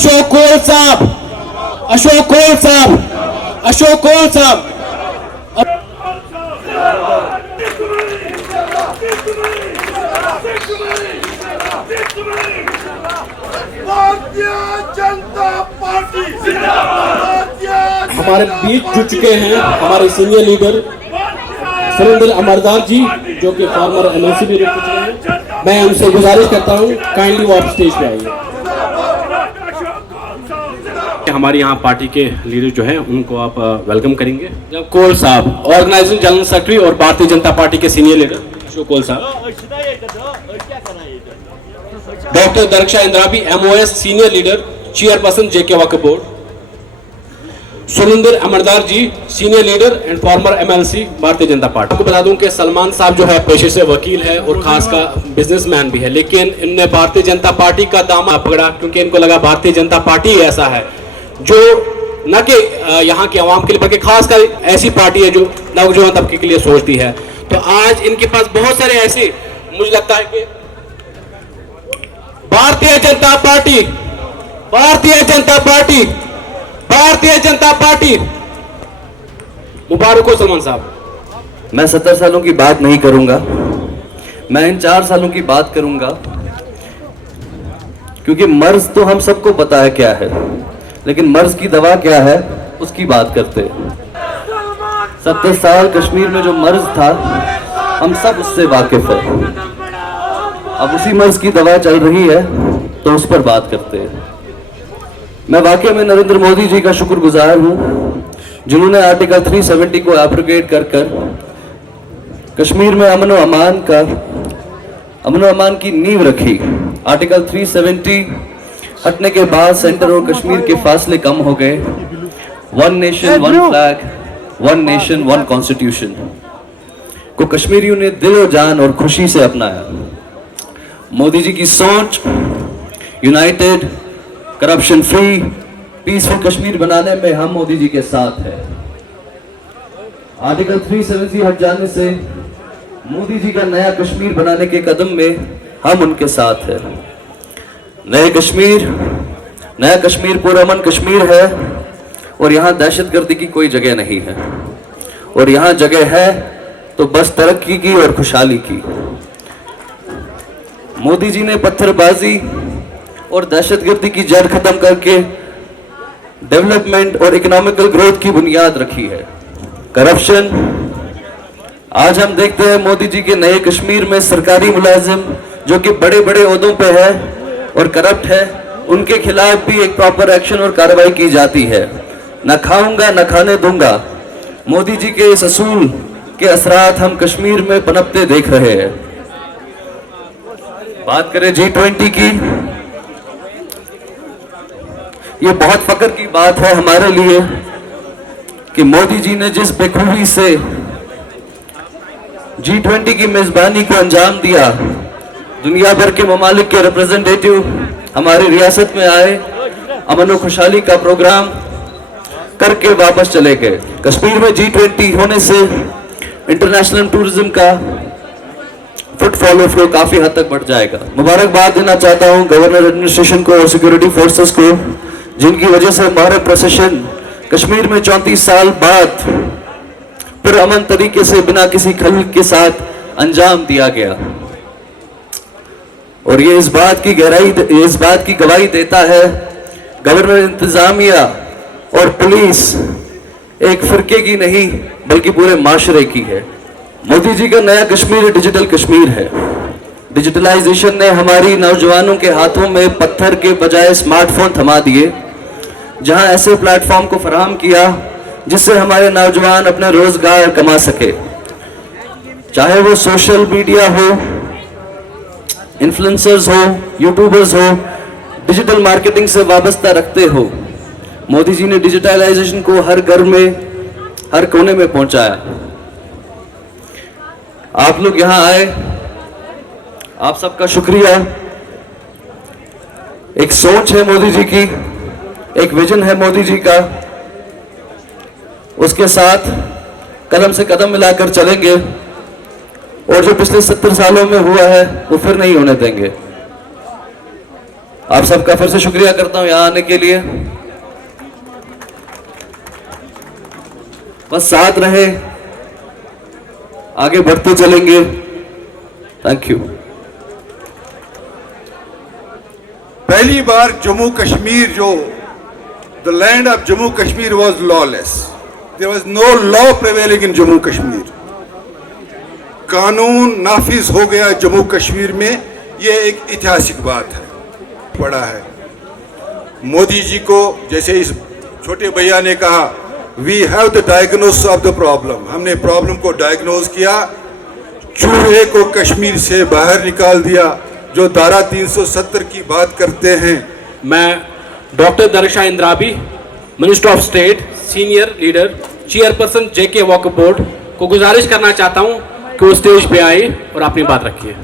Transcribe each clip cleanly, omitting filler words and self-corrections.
अशोक कोल साहब, अशोक कोल साहब, अशोक कोल साहब। भारतीय जनता पार्टी हमारे बीच जुड़ चुके हैं हमारे सीनियर लीडर सुरेंद्र अमरदास जी, जो कि फॉर्मर एमएलसी भी रह चुके हैं। मैं उनसे गुजारिश करता हूं काइंडली वो आप स्टेज पे आइए। हमारे यहाँ पार्टी के लीडर जो हैं उनको आप वेलकम करेंगे। जब कोल साहब, ऑर्गेनाइजिंग जनरल सेक्रेटरी और भारतीय जनता पार्टी के सीनियर लीडर अशोक कोल साहब। Doctor Darakhshan Andrabi, MoS senior leader, chairperson JK Waqf board. Surinder Amardas ji, senior leader and former MLC Bharatiya Janata party. आपको बता दूं कि सलमान साहब जो है पेशे से वकील है और खास का बिजनेसमैन भी है, लेकिन इनने भारतीय जनता पार्टी का दामन पकड़ा क्योंकि इनको लगा भारतीय जनता पार्टी ऐसा है जो न कि यहाँ के आवाम के लिए बल्कि खास कर ऐसी पार्टी है जो नौजवान तबके के लिए सोचती है। तो आज इनके पास बहुत सारे ऐसे, मुझे लगता है कि भारतीय जनता पार्टी, भारतीय जनता पार्टी, भारतीय जनता पार्टी। मुबारक हो सलमान साहब। मैं 70 सालों की बात नहीं करूंगा, मैं इन 4 सालों की बात करूंगा, क्योंकि मर्ज तो हम सबको पता है क्या है, लेकिन मर्ज की दवा क्या है उसकी बात करते हैं। 70 साल कश्मीर में जो मर्ज था हम सब उससे वाकिफ है। अब उसी मर्ज की दवा चल रही है तो उस पर बात करते हैं। मैं वाकई में नरेंद्र मोदी जी का शुक्रगुजार हूं जिन्होंने आर्टिकल 370 को एब्रोगेट कर कश्मीर में अमन व अमान की नींव रखी। आर्टिकल 370 हटने के बाद सेंटर और कश्मीर के फासले कम हो गए। 1 नेशन 1 फ्लैग, 1 नेशन 1 कॉन्स्टिट्यूशन को कश्मीरियों ने दिल और जान और खुशी से अपनाया। मोदी जी की सोच United, corruption free, peaceful Kashmir बनाने में हम मोदी जी के साथ हैं। आर्टिकल 370 हट जाने से मोदी जी का नया कश्मीर बनाने के कदम में हम उनके साथ हैं। नया कश्मीर पुरअमन कश्मीर है और यहाँ दहशतगर्दी की कोई जगह नहीं है, और यहाँ जगह है तो बस तरक्की की और खुशहाली की। मोदी जी ने पत्थरबाजी और दहशतगर्दी की जड़ खत्म करके डेवलपमेंट और इकोनॉमिकल ग्रोथ की बुनियाद रखी है। करप्शन, आज हम देखते हैं मोदी जी के नए कश्मीर में सरकारी मुलाजिम जो कि बड़े बड़े ओहदों पे है और करप्ट है, उनके खिलाफ भी एक प्रॉपर एक्शन और कार्रवाई की जाती है। न खाऊंगा न खाने दूंगा, मोदी जी के इस असूल के असरात हम कश्मीर में पनपते देख रहे हैं। बात करें G20 की, ये बहुत फख्र की बात है हमारे लिए कि मोदी जी ने जिस बेखूबी से G20 की मेजबानी को अंजाम दिया। दुनिया भर के ममालिक के रिप्रेजेंटेटिव हमारी रियासत में आए, अमन और खुशहाली का प्रोग्राम करके वापस चले गए। कश्मीर में G20 होने से इंटरनेशनल टूरिज्म का फुटफॉल फ्लो काफी हद तक बढ़ जाएगा। मुबारकबाद देना चाहता हूं गवर्नर एडमिनिस्ट्रेशन को और सिक्योरिटी फोर्सेस को, जिनकी वजह से हमारा प्रोसेशन कश्मीर में 34 साल बाद फिर अमन तरीके से बिना किसी खलल के साथ अंजाम दिया गया। और ये इस बात की गवाही देता है गवर्नर, इंतजामिया और पुलिस एक फिरके की नहीं बल्कि पूरे माशरे की है। मोदी जी का नया कश्मीर डिजिटल कश्मीर है। डिजिटलाइजेशन ने हमारी नौजवानों के हाथों में पत्थर के बजाय स्मार्टफोन थमा दिए, जहां ऐसे प्लेटफॉर्म को फराहम किया जिससे हमारे नौजवान अपने रोजगार कमा सके, चाहे वो सोशल मीडिया हो, इन्फ्लुएंसर्स हो, यूट्यूबर्स हो, डिजिटल मार्केटिंग से वाबस्ता रखते हो। मोदी जी ने डिजिटलाइजेशन को हर घर में, हर कोने में पहुंचाया। आप लोग यहां आए, आप सबका शुक्रिया। एक सोच है मोदी जी की, एक विजन है मोदी जी का, उसके साथ कदम से कदम मिलाकर चलेंगे और जो पिछले 70 सालों में हुआ है वो फिर नहीं होने देंगे। आप सबका फिर से शुक्रिया करता हूं यहाँ आने के लिए। बस साथ रहे, आगे बढ़ते चलेंगे। Thank you. पहली बार जम्मू कश्मीर जो the land of Jammu Kashmir was lawless, there was no law prevailing in Jammu Kashmir. कानून नाफिज हो गया जम्मू कश्मीर में, ये एक ऐतिहासिक बात है। पड़ा है मोदी जी को, जैसे इस छोटे भैया ने कहा, we have the diagnosis of the problem. हमने प्रॉब्लम को डायग्नोज किया, चूहे को कश्मीर से बाहर निकाल दिया। जो धारा 370 की बात करते हैं, मैं doctor Darakhshan Andrabi, minister of state, senior leader, chairperson JK Waqf board को गुजारिश करना चाहता हूं कि वो स्टेज पे आए और अपनी बात रखिए।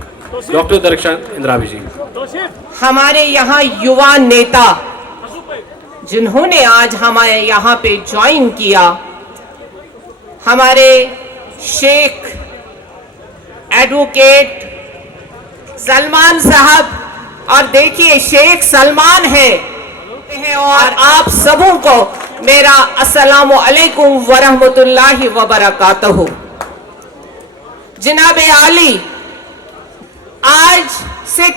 डॉक्टर दरक्षा इंद्राबी जी। हमारे यहाँ युवा नेता जिन्होंने आज हमारे यहाँ पे ज्वाइन किया, हमारे शेख एडवोकेट सलमान साहब, और देखिए शेख सलमान है और आप सबों को मेरा अस्सलामु अलैकुम वरहमतुल्लाहि वबरकातुहू। जनाब आली, आज से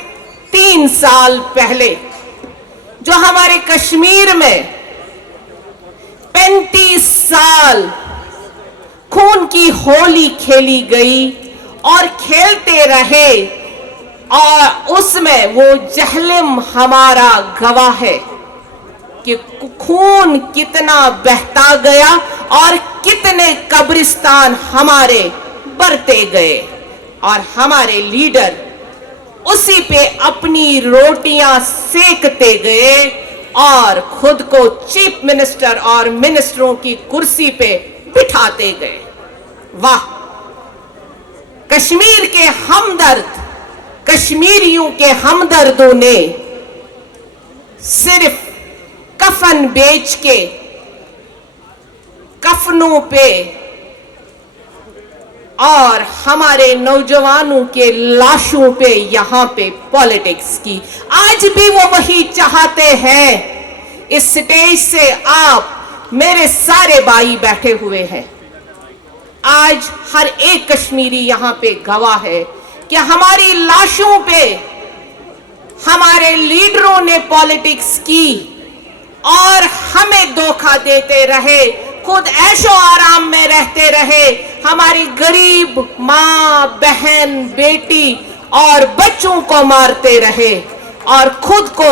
3 साल पहले जो हमारे कश्मीर में 35 साल खून की होली खेली गई और खेलते रहे, और उसमें वो जहलम हमारा गवाह है कि खून कितना बहता गया और कितने कब्रिस्तान हमारे बरते गए, और हमारे लीडर उसी पे अपनी रोटियां सेकते गए और खुद को चीफ मिनिस्टर और मिनिस्टरों की कुर्सी पे बिठाते गए। वाह, कश्मीर के हमदर्द, कश्मीरियों के हमदर्दों ने सिर्फ कफन बेच के कफनों पे और हमारे नौजवानों के लाशों पे यहाँ पे पॉलिटिक्स की। आज भी वो वही चाहते हैं। इस स्टेज से आप मेरे सारे भाई बैठे हुए हैं, आज हर एक कश्मीरी यहाँ पे गवाह है कि हमारी लाशों पे हमारे लीडरों ने पॉलिटिक्स की और हमें धोखा देते रहे, खुद ऐशो आराम में रहते रहे, हमारी गरीब माँ, बहन, बेटी और बच्चों को मारते रहे और खुद को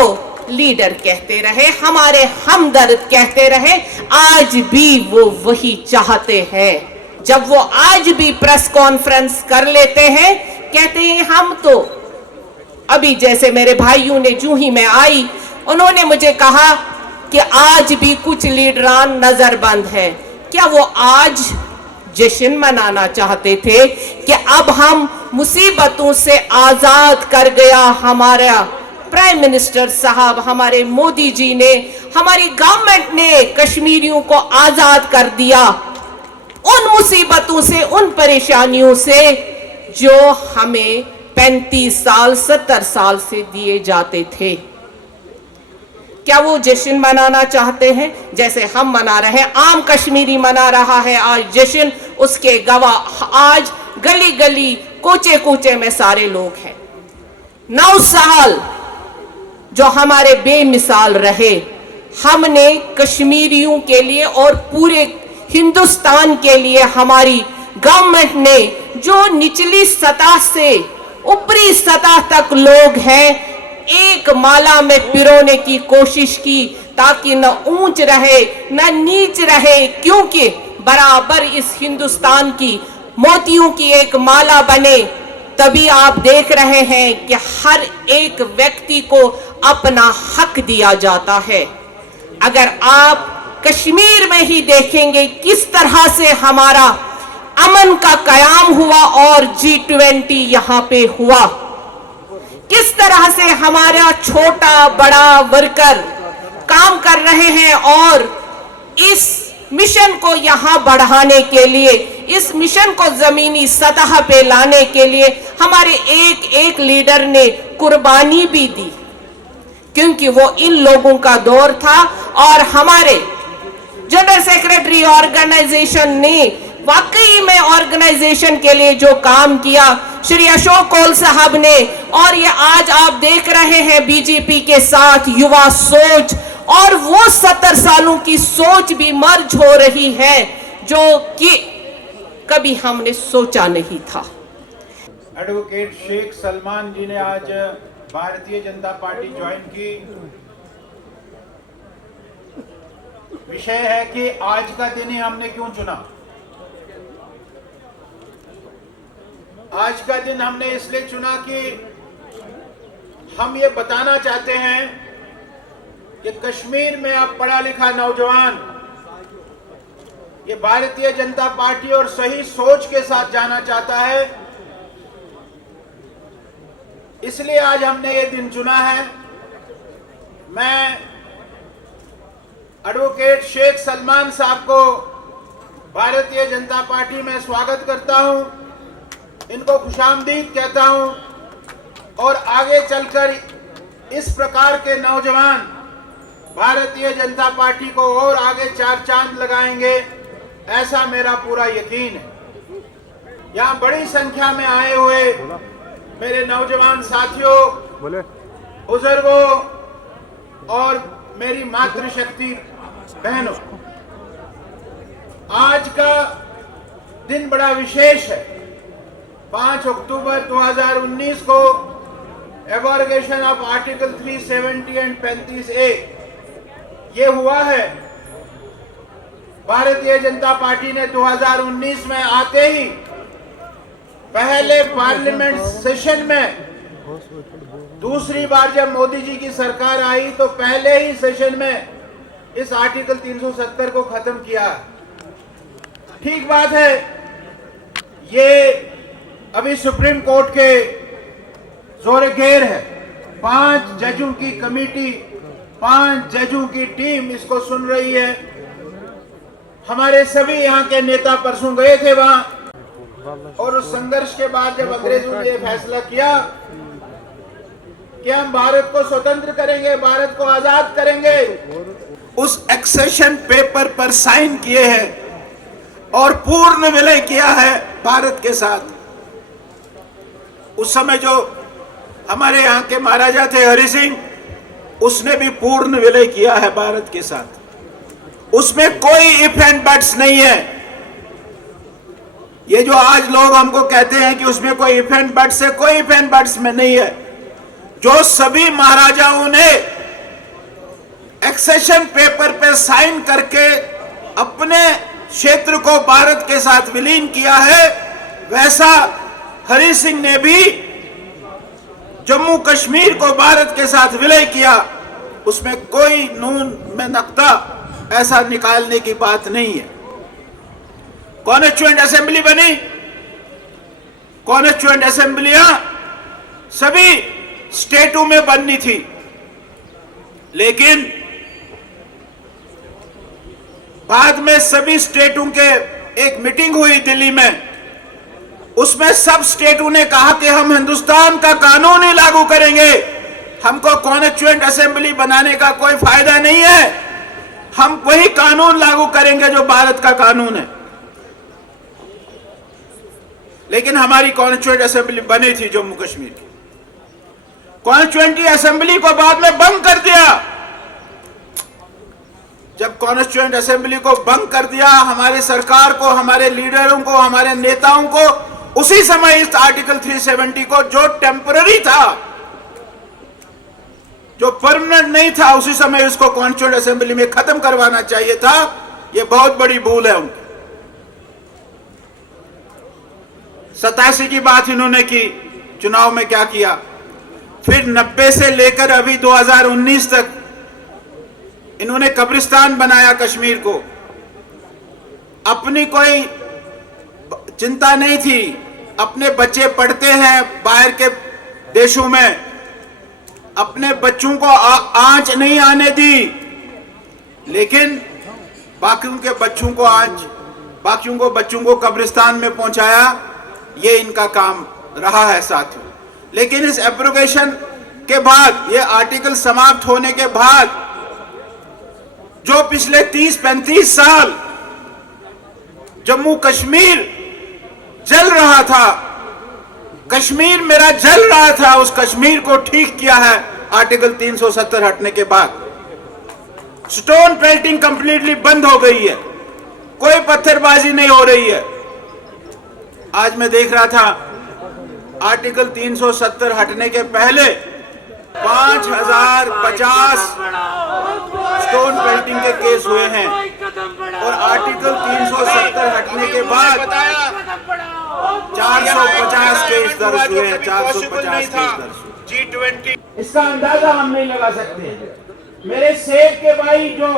लीडर कहते रहे, हमारे हमदर्द कहते रहे। आज भी वो वही चाहते हैं। जब वो आज भी प्रेस कॉन्फ्रेंस कर लेते हैं, कहते हैं हम तो अभी, जैसे मेरे भाइयों ने जूं ही मैं आई, उन्होंने मुझे कहा कि आज भी कुछ लीडरान नजरबंद है। क्या वो आज जश्न मनाना चाहते थे कि अब हम मुसीबतों से आजाद कर गया हमारा प्राइम मिनिस्टर साहब, हमारे मोदी जी ने, हमारी गवर्नमेंट ने कश्मीरियों को आजाद कर दिया उन मुसीबतों से, उन परेशानियों से जो हमें 35 साल 70 साल से दिए जाते थे। क्या वो जश्न मनाना चाहते हैं जैसे हम मना रहे हैं? आम कश्मीरी मना रहा है आज जश्न, उसके गवाह आज गली गली कोचे कोचे में सारे लोग हैं। 9 साल जो हमारे बेमिसाल रहे, हमने कश्मीरियों के लिए और पूरे हिंदुस्तान के लिए हमारी गवर्नमेंट ने जो निचली सतह से ऊपरी सतह तक लोग हैं, एक माला में पिरोने की कोशिश की ताकि न ऊंच रहे न नीच रहे, क्योंकि बराबर इस हिंदुस्तान की मोतियों की एक माला बने। तभी आप देख रहे हैं कि हर एक व्यक्ति को अपना हक दिया जाता है। अगर आप कश्मीर में ही देखेंगे किस तरह से हमारा अमन का कयाम हुआ और G20 यहाँ पे हुआ, किस तरह से हमारा छोटा बड़ा वर्कर काम कर रहे हैं और इस मिशन को यहाँ बढ़ाने के लिए, इस मिशन को जमीनी सतह पे लाने के लिए हमारे एक एक लीडर ने कुर्बानी भी दी, क्योंकि वो इन लोगों का दौर था। और हमारे जनरल सेक्रेटरी ऑर्गेनाइजेशन ने वाकई में ऑर्गेनाइजेशन के लिए जो काम किया श्री अशोक कौल साहब ने, और ये आज आप देख रहे हैं बीजेपी के साथ युवा सोच, और वो 70 सालों की सोच भी मर्ज हो रही है जो कि कभी हमने सोचा नहीं था। एडवोकेट शेख सलमान जी ने आज भारतीय जनता पार्टी ज्वाइन की। विषय है कि आज का दिन ही हमने क्यों चुना। आज का दिन हमने इसलिए चुना कि हम ये बताना चाहते हैं कि कश्मीर में अब पढ़ा लिखा नौजवान ये भारतीय जनता पार्टी और सही सोच के साथ जाना चाहता है। इसलिए आज हमने ये दिन चुना है। मैं एडवोकेट शेख सलमान साहब को भारतीय जनता पार्टी में स्वागत करता हूं, इनको खुशामदीद कहता हूं, और आगे चलकर इस प्रकार के नौजवान भारतीय जनता पार्टी को और आगे 4 चांद लगाएंगे, ऐसा मेरा पूरा यकीन है। यहाँ बड़ी संख्या में आए हुए मेरे नौजवान साथियों, बुजुर्गों और मेरी मातृशक्ति बहनों, आज का दिन बड़ा विशेष है। 5 अक्टूबर 2019 को abrogation of article 370 and 35A ये हुआ है। भारतीय जनता पार्टी ने 2019 में आते ही पहले पार्लियामेंट सेशन में, दूसरी बार जब मोदी जी की सरकार आई तो पहले ही सेशन में इस आर्टिकल 370 को खत्म किया। ठीक बात है, ये अभी सुप्रीम कोर्ट के जोर घेर है। 5 जजों की कमेटी, 5 जजों की टीम इसको सुन रही है। हमारे सभी यहाँ के नेता परसों गए थे वहां, और उस संघर्ष के बाद जब अंग्रेजों ने फैसला किया कि हम भारत को स्वतंत्र करेंगे, भारत को आजाद करेंगे, उस एक्सेशन पेपर पर साइन किए हैं और पूर्ण विलय किया है भारत के साथ। उस समय जो हमारे यहाँ के महाराजा थे हरि सिंह, उसने भी पूर्ण विलय किया है भारत के साथ। उसमें कोई इफ एंड बट्स नहीं है। ये जो आज लोग हमको कहते हैं कि उसमें कोई इफ एंड बट्स है, कोई इफ एंड बट्स में नहीं है। जो सभी महाराजाओं ने एक्सेशन पेपर पे साइन करके अपने क्षेत्र को भारत के साथ विलीन किया है, वैसा हरि सिंह ने भी जम्मू कश्मीर को भारत के साथ विलय किया। उसमें कोई नून में नक्ता ऐसा निकालने की बात नहीं है। कॉन्स्टिट्यूएंट असेंबली बनी, कॉन्स्टिट्यूएंट असेंबलियां सभी स्टेटों में बननी थी, लेकिन बाद में सभी स्टेटों के एक मीटिंग हुई दिल्ली में, उसमें सब स्टेटों ने कहा कि हम हिंदुस्तान का कानून ही लागू करेंगे, हमको कॉन्स्टिट्यूएंट असेंबली बनाने का कोई फायदा नहीं है, हम वही कानून लागू करेंगे जो भारत का कानून है। लेकिन हमारी कॉन्स्टिट्यूएंट असेंबली बनी थी जम्मू कश्मीर की। कॉन्स्टिट्यूएंट असेंबली को बाद में बंद कर दिया। जब कॉन्स्टिट्यूएंट असेंबली को बंद कर दिया, हमारी सरकार को, हमारे लीडरों को, हमारे नेताओं को उसी समय इस आर्टिकल 370 को, जो टेम्पररी था, जो परमानेंट नहीं था, उसी समय इसको कॉन्स्टिट्यूएंट असेंबली में खत्म करवाना चाहिए था। यह बहुत बड़ी भूल है उनकी। 87 की बात इन्होंने की, चुनाव में क्या किया, फिर 90 से लेकर अभी 2019 तक इन्होंने कब्रिस्तान बनाया कश्मीर को। अपनी कोई चिंता नहीं थी, अपने बच्चे पढ़ते हैं बाहर के देशों में, अपने बच्चों को आंच नहीं आने दी, लेकिन बाकियों के बच्चों को कब्रिस्तान में पहुंचाया। ये इनका काम रहा है साथियों। लेकिन इस एब्रोगेशन के बाद, ये आर्टिकल समाप्त होने के बाद जो पिछले 30-35 साल जम्मू कश्मीर जल रहा था, कश्मीर मेरा जल रहा था, उस कश्मीर को ठीक किया है आर्टिकल 370 हटने के बाद। स्टोन पेल्टिंग कंप्लीटली बंद हो गई है, कोई पत्थरबाजी नहीं हो रही है। आज मैं देख रहा था आर्टिकल 370 हटने के पहले 5050 स्टोन पेल्टिंग के केस हुए हैं और आर्टिकल 370 हटने के बाद 450 केस दर्ज हुए हैं। 450 केस दर्ज। G20 इसका अंदाजा हम नहीं लगा सकते। मेरे सेब के भाई जो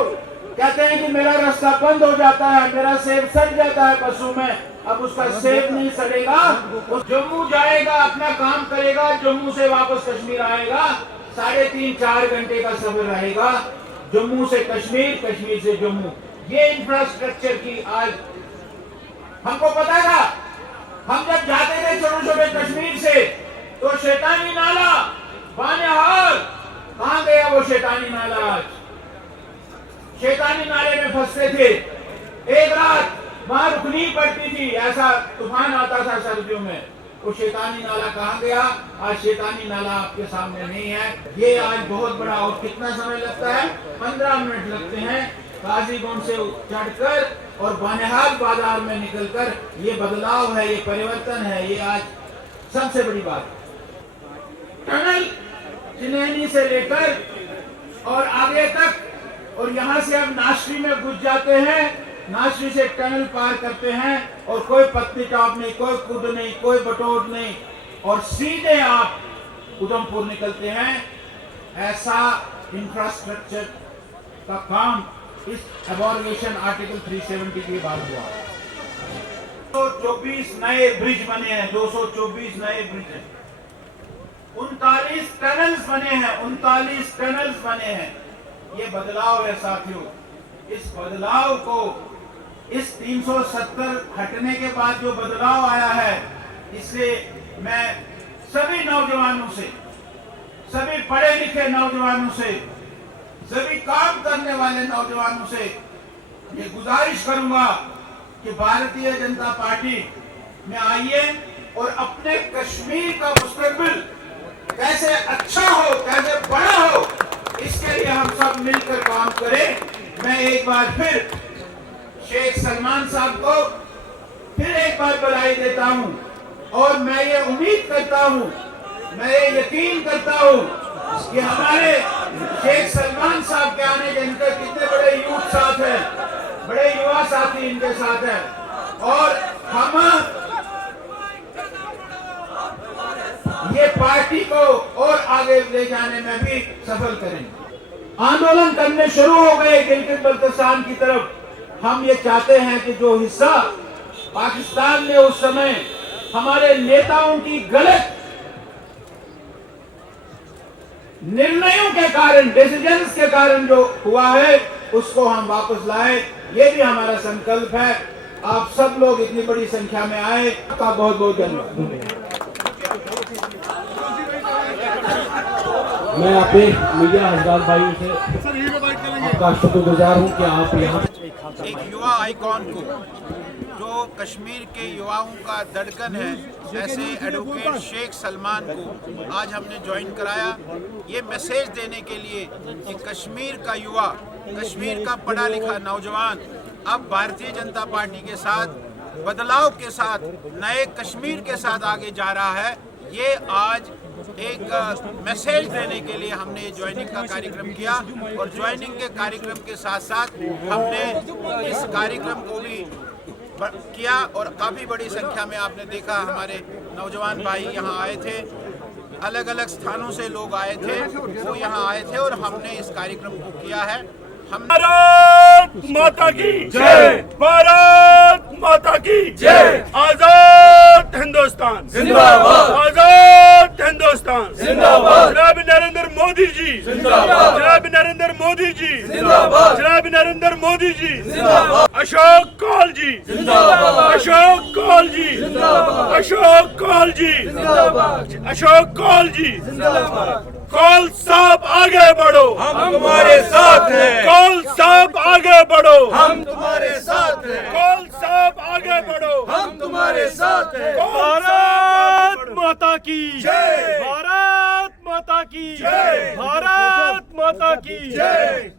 कहते हैं कि मेरा रास्ता बंद हो जाता है, मेरा सेब सड़ जाता है पशु में, अब उसका सेब नहीं सड़ेगा, वो जम्मू जाएगा, अपना काम करेगा, जम्मू से वापस कश्मीर आएगा, 3.5-4 घंटे का सफर रहेगा, जम्मू से कश्मीर, कश्मीर से जम्मू। ये इंफ्रास्ट्रक्चर की आज हमको पता था। हम जब जाते थे छोटे-छोटे कश्मीर से तो शैतानी नाला बानेहाल, कहां गया वो शैतानी नाला? आज शैतानी नाले में फंसते थे, एक रात वहां रुकनी पड़ती थी, ऐसा तूफान आता था सर्दियों में। वो शैतानी नाला कहां गया? आज शैतानी नाला आपके सामने नहीं है। ये आज बहुत बड़ा, और कितना समय लगता है? 15 मिनट लगते हैं काजीगुंड से चढ़कर और बानेहाल बाजार में निकलकर। ये बदलाव है, ये परिवर्तन है, ये आज सबसे बड़ी बात। टनल चिन्हैनी से लेकर और आगे तक, और यहां से हम नाश्री में घुस जाते हैं, नाश्री से टनल पार करते हैं और कोई पत्नी टॉप नहीं, कोई कुद नहीं, कोई बटोट नहीं, और सीधे आप उधमपुर निकलते हैं। ऐसा इंफ्रास्ट्रक्चर का काम इस एबॉर्गेशन आर्टिकल 370 के बाद हुआ। 224 नए ब्रिज बने हैं, 224 नए ब्रिज हैं, 39 टनल्स बने हैं, 39 टनल्स बने हैं। ये बदलाव है साथियों। इस बदलाव को, इस 370 हटने के बाद जो बदलाव आया है, इससे मैं सभी नौजवानों से, सभी पढ़े लिखे नौजवानों से, सभी काम करने वाले नौजवानों से ये गुजारिश करूंगा कि भारतीय जनता पार्टी में आइए और अपने कश्मीर का मुस्तकबिल कैसे अच्छा हो, कैसे बड़ा हो, इसके लिए हम सब मिलकर काम करें। मैं एक बार फिर शेख सलमान साहब को फिर एक बार बधाई देता हूं और मैं ये उम्मीद करता हूं, मैं ये यकीन करता हूं कि हमारे शेख सलमान साहब के आने के, इनके कितने बड़े यूथ साथ हैं, बड़े युवा साथी इनके साथ हैं, और हम ये पार्टी को और आगे ले जाने में भी सफल करेंगे। आंदोलन करने शुरू हो गए गिलगित बल्तिस्तान की तरफ। हम ये चाहते हैं कि जो हिस्सा पाकिस्तान में उस समय हमारे नेताओं की गलत निर्णयों के कारण, डिसीजंस के कारण जो हुआ है, उसको हम वापस लाए। ये भी हमारा संकल्प है। आप सब लोग इतनी बड़ी संख्या में आए, आपका बहुत बहुत धन्यवाद। मैं अपने मीडिया हजरात भाइयों से आपका शुक्रगुजार हूँ कि आप यहाँ एक युवा आइकॉन को, जो कश्मीर के युवाओं का धड़कन है, ऐसे एडवोकेट शेख सलमान को आज हमने ज्वाइन कराया, ये मैसेज देने के लिए कि कश्मीर का युवा, कश्मीर का पढ़ा लिखा नौजवान अब भारतीय जनता पार्टी के साथ, बदलाव के साथ, नए कश्मीर के साथ आगे जा रहा है। ये आज एक मैसेज देने के लिए हमने ज्वाइनिंग का कार्यक्रम किया, और ज्वाइनिंग के कार्यक्रम के साथ साथ हमने इस कार्यक्रम को भी किया, और काफ़ी बड़ी संख्या में आपने देखा हमारे नौजवान भाई यहाँ आए थे, अलग अलग स्थानों से लोग आए थे, वो यहाँ आए थे और हमने इस कार्यक्रम को किया है। हम भारत माता की जय, भारत माता की जय, आजाद हिंदुस्तान जिंदाबाद, आजाद हिंदुस्तान जिंदाबाद, जनाब नरेंद्र मोदी जी जिंदाबाद, जनाब नरेंद्र मोदी जी जिंदाबाद, जनाब नरेंद्र मोदी जी जिंदाबाद, अशोक कौल जी जिंदाबाद, अशोक कौल जी जिंदाबाद, अशोक कौल जी जिंदाबाद, अशोक कौल जी जिंदाबाद। कौल साहब आगे बढ़ो, हम तुम्हारे साथ हैं। कौल साहब आगे बढ़ो, हम तुम्हारे साथ हैं। कौल साहब आगे बढ़ो, हम तुम्हारे साथ हैं। भारत माता की जय, भारत माता की जय, भारत माता की जय,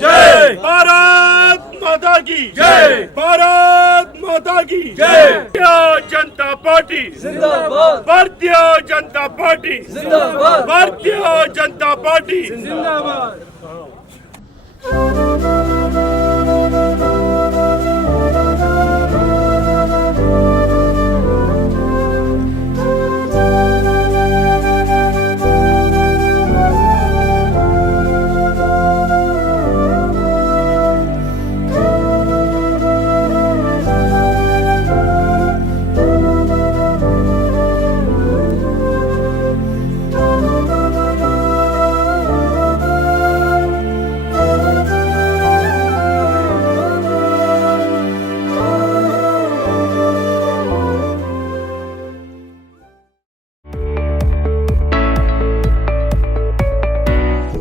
जय भारत माता की जय, भारत माता की जय। भारतीय जनता पार्टी जिंदाबाद, भारतीय जनता पार्टी जिंदाबाद, भारतीय जनता पार्टी जिंदाबाद।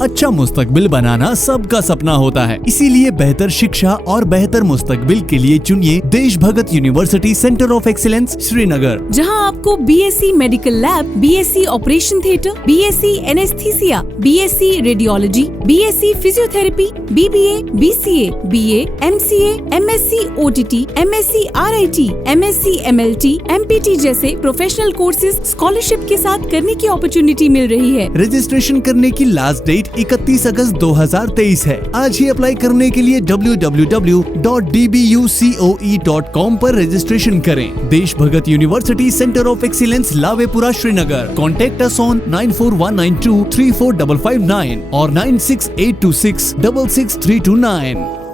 अच्छा मुस्तकबिल बनाना सबका सपना होता है, इसीलिए बेहतर शिक्षा और बेहतर मुस्तकबिल के लिए चुनिए Desh Bhagat university centre of excellence Srinagar, जहां आपको BSc medical lab, BSc operation theatre, BSc anaesthesia, BSc radiology, BSc physiotherapy, BBA, BCA, BA, MCA, MSc OTT, MSc RIT, MSc MLT, MPT जैसे प्रोफेशनल कोर्सेज स्कॉलरशिप के साथ करने की अपॉर्चुनिटी मिल रही है। Registration करने की लास्ट डेट 31 अगस्त 2023 है। आज ही अप्लाई करने के लिए www.dbucoe.com पर रजिस्ट्रेशन करें। Desh Bhagat university centre of excellence Lawaypora Srinagar. Contact us on 9419234559 और 9682666329।